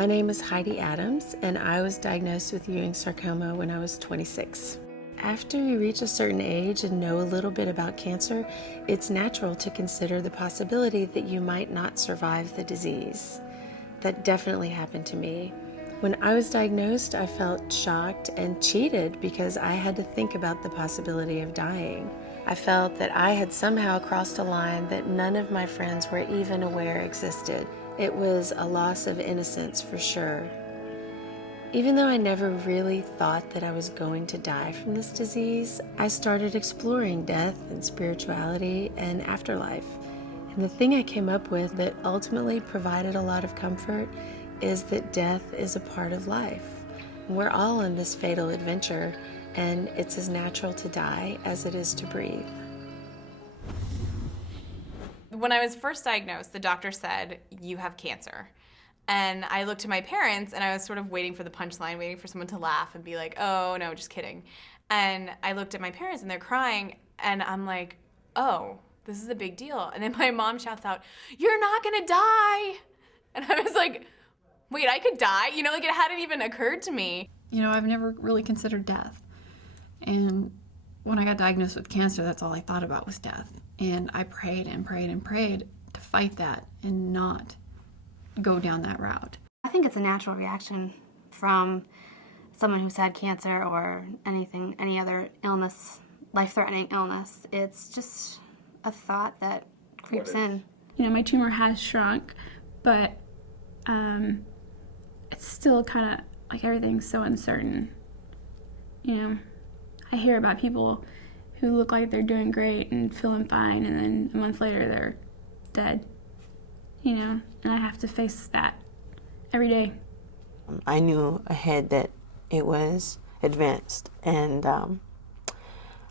My name is Heidi Adams, and I was diagnosed with Ewing sarcoma when I was 26. After you reach a certain age and know a little bit about cancer, it's natural to consider the possibility that you might not survive the disease. That definitely happened to me. When I was diagnosed, I felt shocked and cheated because I had to think about the possibility of dying. I felt that I had somehow crossed a line that none of my friends were even aware existed. It was a loss of innocence for sure. Even though I never really thought that I was going to die from this disease, I started exploring death and spirituality and afterlife. And the thing I came up with that ultimately provided a lot of comfort is that death is a part of life. We're all on this fatal adventure, and it's as natural to die as it is to breathe. When I was first diagnosed, the doctor said, "You have cancer." And I looked at my parents, and I was sort of waiting for the punchline, waiting for someone to laugh and be like, "Oh, no, just kidding." And I looked at my parents, and they're crying, and I'm like, "Oh, this is a big deal." And then my mom shouts out, "You're not gonna die!" And I was like, wait, I could die? You know, like it hadn't even occurred to me. You know, I've never really considered death. And when I got diagnosed with cancer, that's all I thought about was death. And I prayed and prayed and prayed to fight that and not go down that route. I think it's a natural reaction from someone who's had cancer or any other illness, life-threatening illness. It's just a thought that creeps in. You know, my tumor has shrunk, but it's still kind of like everything's so uncertain. You know, I hear about people who look like they're doing great and feeling fine, and then a month later they're dead. You know, and I have to face that every day. I knew ahead that it was advanced, and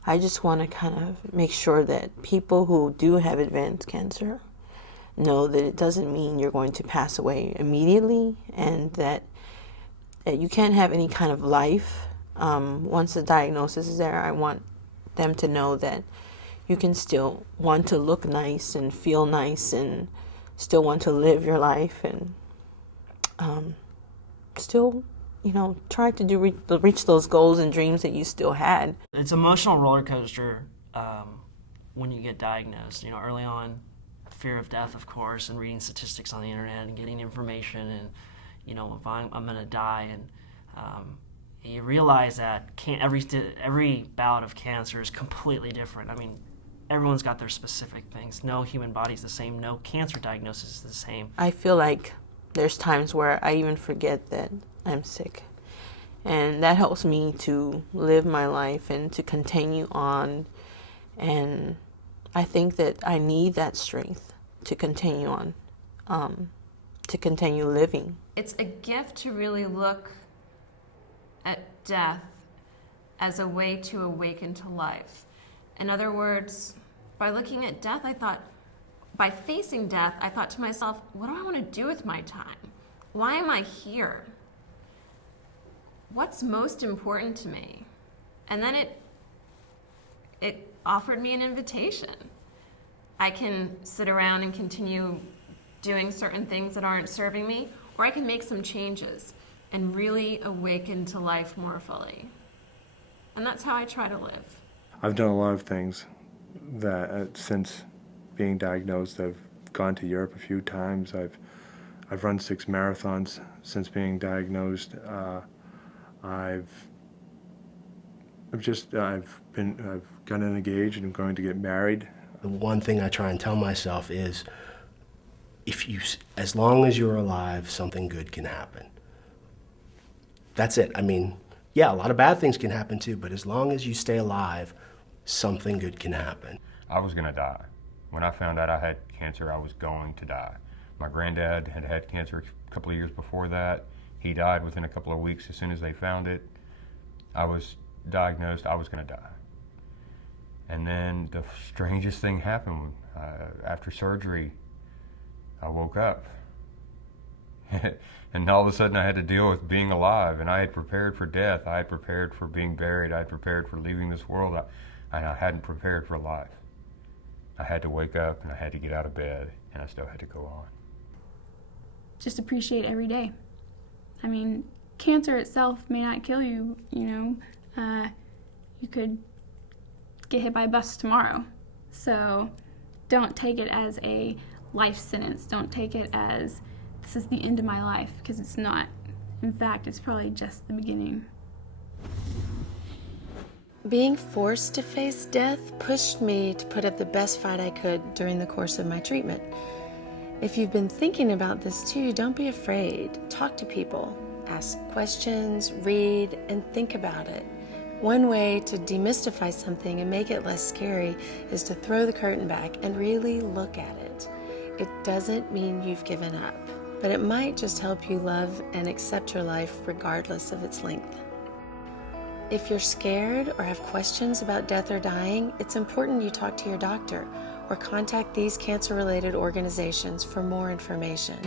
I just want to kind of make sure that people who do have advanced cancer know that it doesn't mean you're going to pass away immediately, and that you can't have any kind of life once the diagnosis is there. I want them to know that you can still want to look nice and feel nice and still want to live your life, and still, you know, try to reach those goals and dreams that you still had. It's an emotional roller coaster when you get diagnosed. You know, early on, fear of death, of course, and reading statistics on the internet and getting information, and you know, if I'm going to die, and you realize that every bout of cancer is completely different. I mean, everyone's got their specific things. No human body's the same. No cancer diagnosis is the same. I feel like there's times where I even forget that I'm sick. And that helps me to live my life and to continue on. And I think that I need that strength to continue on, to continue living. It's a gift to really look at death as a way to awaken to life. In other words, by looking at death, by facing death, I thought to myself, what do I want to do with my time? Why am I here? What's most important to me? And then it offered me an invitation. I can sit around and continue doing certain things that aren't serving me, or I can make some changes and really awaken to life more fully. And that's how I try to live. I've done a lot of things that since being diagnosed. I've gone to Europe a few times. I've run 6 marathons since being diagnosed. I've gotten engaged and I'm going to get married. The one thing I try and tell myself is, as long as you're alive, something good can happen. That's it. I mean, yeah, a lot of bad things can happen too, but as long as you stay alive, something good can happen. I was gonna die. When I found out I had cancer, I was going to die. My granddad had had cancer a couple of years before that. He died within a couple of weeks as soon as they found it. I was diagnosed, I was gonna die. And then the strangest thing happened. After surgery, I woke up. And all of a sudden I had to deal with being alive, and I had prepared for death. I had prepared for being buried. I had prepared for leaving this world, and I hadn't prepared for life. I had to wake up, and I had to get out of bed, and I still had to go on. Just appreciate every day. I mean, cancer itself may not kill you, you could get hit by a bus tomorrow. So don't take it as a life sentence. Don't take it as this is the end of my life, because it's not. In fact, it's probably just the beginning. Being forced to face death pushed me to put up the best fight I could during the course of my treatment. If you've been thinking about this too, don't be afraid. Talk to people, ask questions, read, and think about it. One way to demystify something and make it less scary is to throw the curtain back and really look at it. It doesn't mean you've given up, but it might just help you love and accept your life regardless of its length. If you're scared or have questions about death or dying, it's important you talk to your doctor or contact these cancer-related organizations for more information.